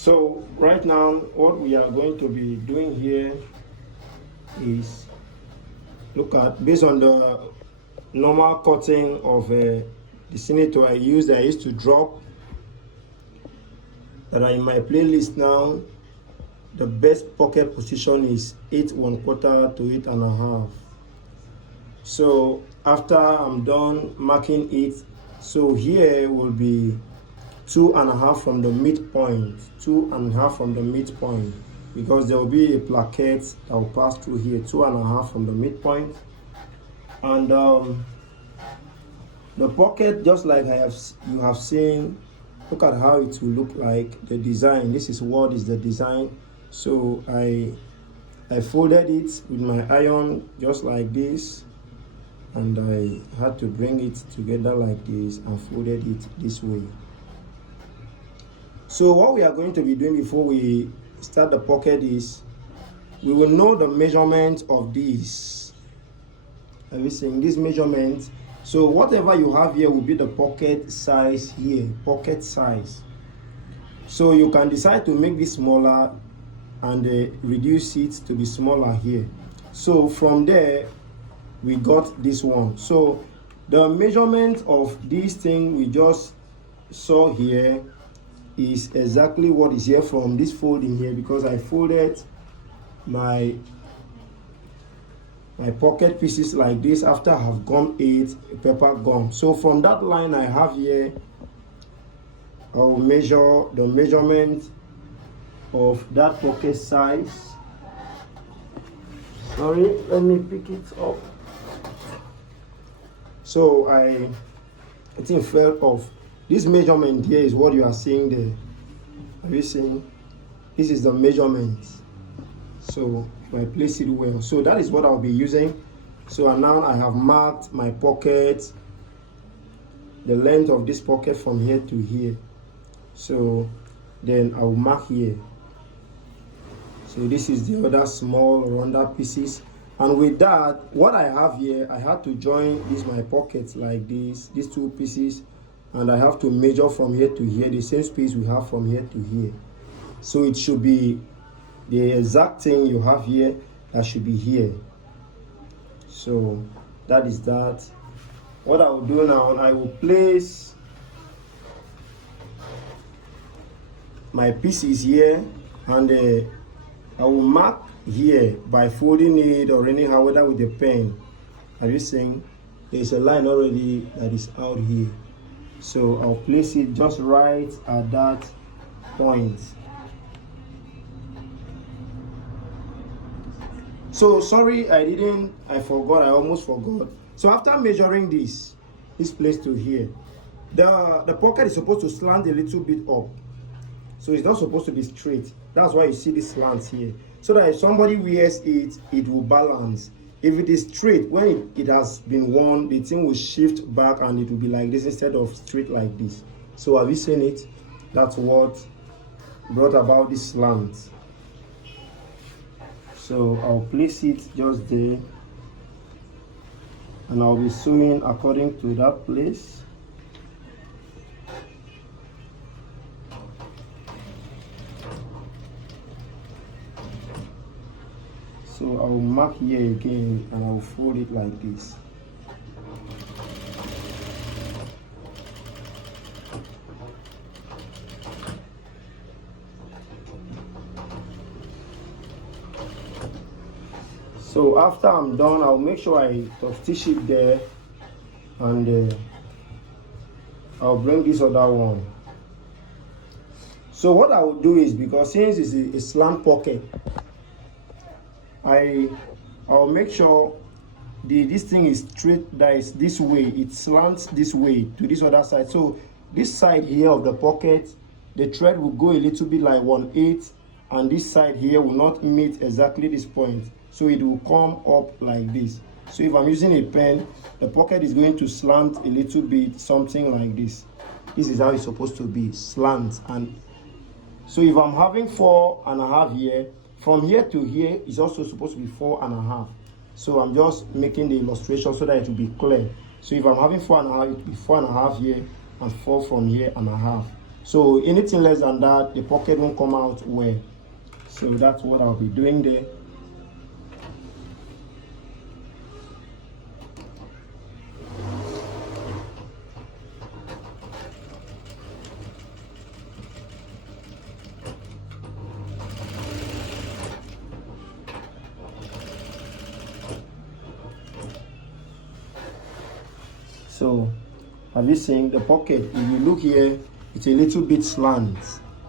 So right now what we are going to be doing here is look at, based on the normal cutting of the senator I used to drop that are in my playlist now. The best pocket position is 8 1/4 to 8 1/2. So after I'm done marking it, so here will be 2 1/2 from the midpoint, 2 1/2 from the midpoint, because there will be a plaquette that will pass through here, 2 1/2 from the midpoint. And the pocket, just like you have seen, look at how it will look like, the design. This is what is the design. So I folded it with my iron just like this, and I had to bring it together like this and folded it this way. So what we are going to be doing before we start the pocket is we will know the measurement of this. Are we seeing this measurement? So whatever you have here will be the pocket size here, pocket size. So you can decide to make this smaller and reduce it to be smaller here. So from there we got this one. So the measurement of this thing we just saw here is exactly what is here from this folding here, because I folded my pocket pieces like this after I have gum 8 pepper gum. So from that line I have here, I'll measure the measurement of that pocket size. Sorry, let me pick it up. So I think fell off. This measurement here is what you are seeing there. Are you seeing? This is the measurement. So I place it well. So that is what I'll be using. So now I have marked my pocket, the length of this pocket from here to here. So then I will mark here. So this is the other small rounder pieces. And with that, what I have here, I had to join these my pockets like this, these two pieces, and I have to measure from here to here, the same space we have from here to here. So it should be the exact thing you have here, that should be here. So that is that. What I will do now, I will place my pieces here, and I will mark here by folding it or anyhow, whether with a pen. Are you seeing? There's a line already that is out here. So I'll place it just right at that point. So sorry, I forgot, I almost forgot. So after measuring this place to here, the pocket is supposed to slant a little bit up. So it's not supposed to be straight. That's why you see this slant here. So that if somebody wears it, it will balance. If it is straight, when it has been worn, the thing will shift back and it will be like this instead of straight like this. So have you seen it? That's what brought about this slant. So I'll place it just there, and I'll be sewing according to that place. So I will mark here again, and I will fold it like this. So after I'm done, I'll make sure I stitch it there, and I'll bring this other one. So what I will do is, because since it's a slant pocket, I'll make sure this thing is straight, that is this way, it slants this way to this other side. So this side here of the pocket, the thread will go a little bit like 1/8, and this side here will not meet exactly this point. So it will come up like this. So if I'm using a pen, the pocket is going to slant a little bit, something like this. This is how it's supposed to be, slant. And so if I'm having 4 1/2 here, from here to here is also supposed to be 4 1/2. So I'm just making the illustration so that it will be clear. So if I'm having 4 1/2, it will be 4 1/2 here and 4 from here 1/2. So anything less than that, the pocket won't come out well. So that's what I'll be doing there. So have you seen the pocket? If you look here, it's a little bit slant.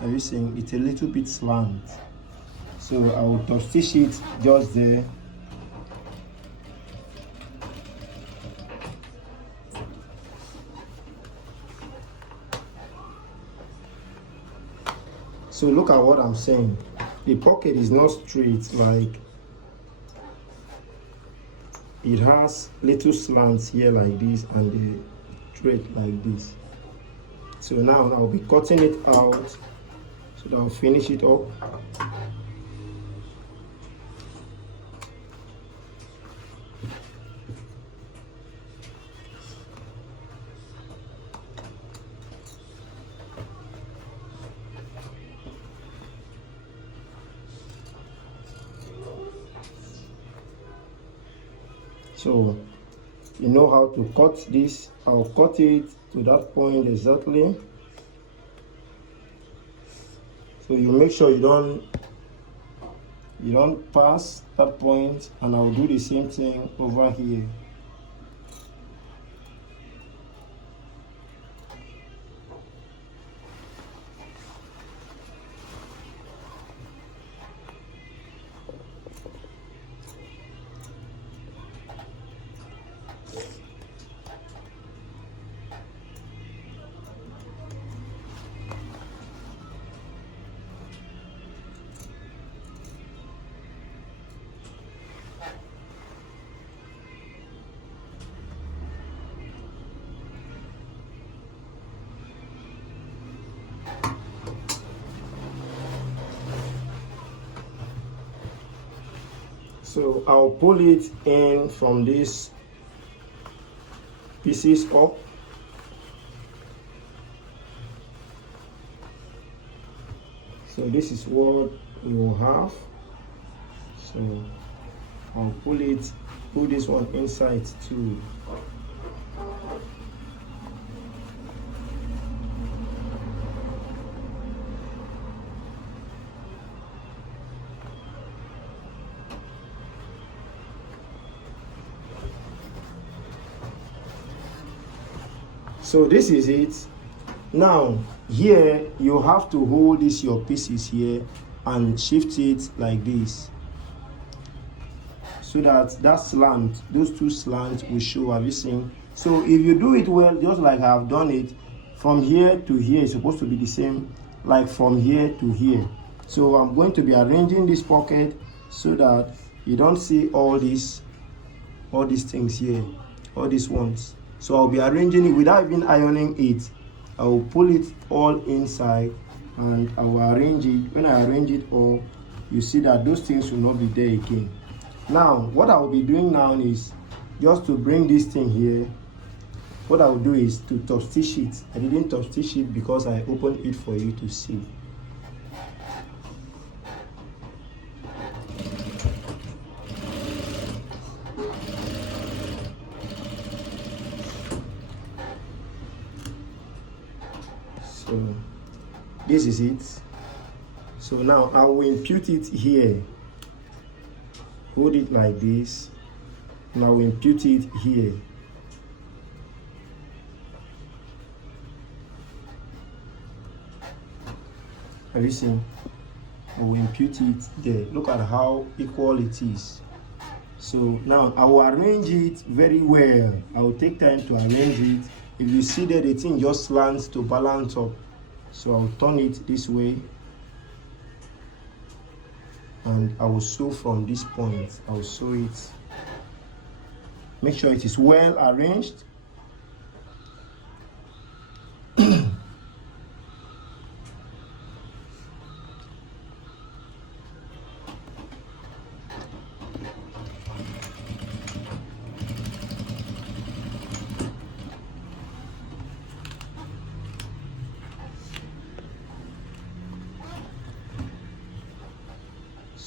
Have you seen? It's a little bit slant. So I will top stitch it just there. So look at what I'm saying. The pocket is not straight, like it has little slants here like this and the thread like this. So now I'll be cutting it out so that I'll finish it up. So you know how to cut this. I'll cut it to that point exactly. So you make sure you don't pass that point, and I'll do the same thing over here. So I'll pull it in from these pieces up. So this is what we will have. So I'll pull this one inside too. So this is it. Now here you have to hold your pieces here and shift it like this, so that slant, those two slants will show. Have you seen? So if you do it well, just like I've done it, from here to here is supposed to be the same, like from here to here. So I'm going to be arranging this pocket so that you don't see all these things here, all these ones. So I'll be arranging it without even ironing it. I will pull it all inside and I will arrange it. When I arrange it all, you see that those things will not be there again. Now what I will be doing now is just to bring this thing here. What I will do is to top stitch it. I didn't top stitch it because I opened it for you to see. So this is it. So now I will impute it here. Hold it like this, and I will impute it here. Have you seen? I will impute it there. Look at how equal it is. So now I will arrange it very well. I will take time to arrange it. If you see that the thing just slants to balance up, so I'll turn it this way and I will sew from this point. I'll sew it. Make sure it is well arranged.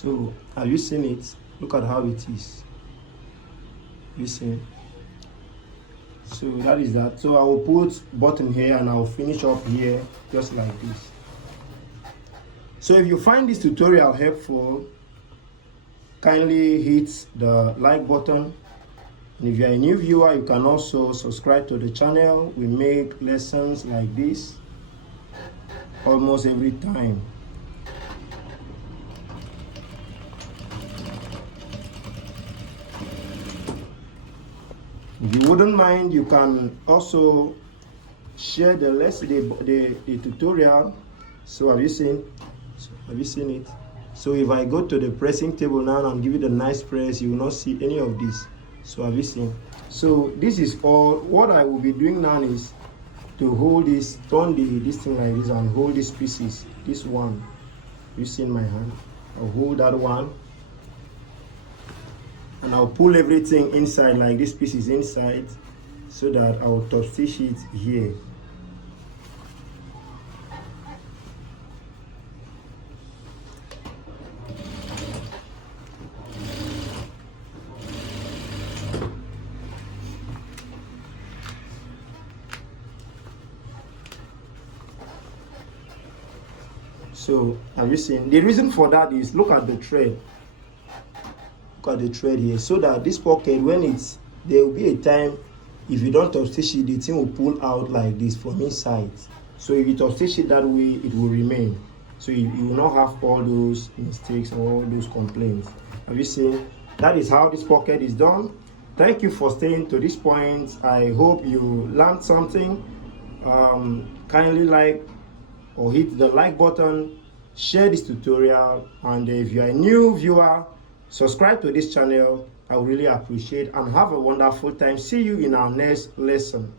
So have you seen it? Look at how it is. You see. So that is that. So I will put button here and I'll finish up here just like this. So if you find this tutorial helpful, kindly hit the like button. And if you're a new viewer, you can also subscribe to the channel. We make lessons like this almost every time. If you wouldn't mind, you can also share the lesson, the tutorial. So have you seen? Have you seen it? So if I go to the pressing table now and give it a nice press, you will not see any of this. So have you seen? So this is all. What I will be doing now is to hold this, turn this thing like this and hold these pieces. This one, you see in my hand. I'll hold that one. And I'll pull everything inside, like this piece is inside, so that I'll top stitch it here. So have you seen? The reason for that is, look at the thread. Look at the thread here, so that this pocket, when it's, there will be a time if you don't top stitch it, the thing will pull out like this from inside. So if you top stitch it that way, it will remain. So you will not have all those mistakes or all those complaints. Have you seen? That is how this pocket is done. Thank you for staying to this point. I hope you learned something. Kindly like or hit the like button, share this tutorial, and if you are a new viewer, subscribe to this channel. I would really appreciate, and have a wonderful time. See you in our next lesson.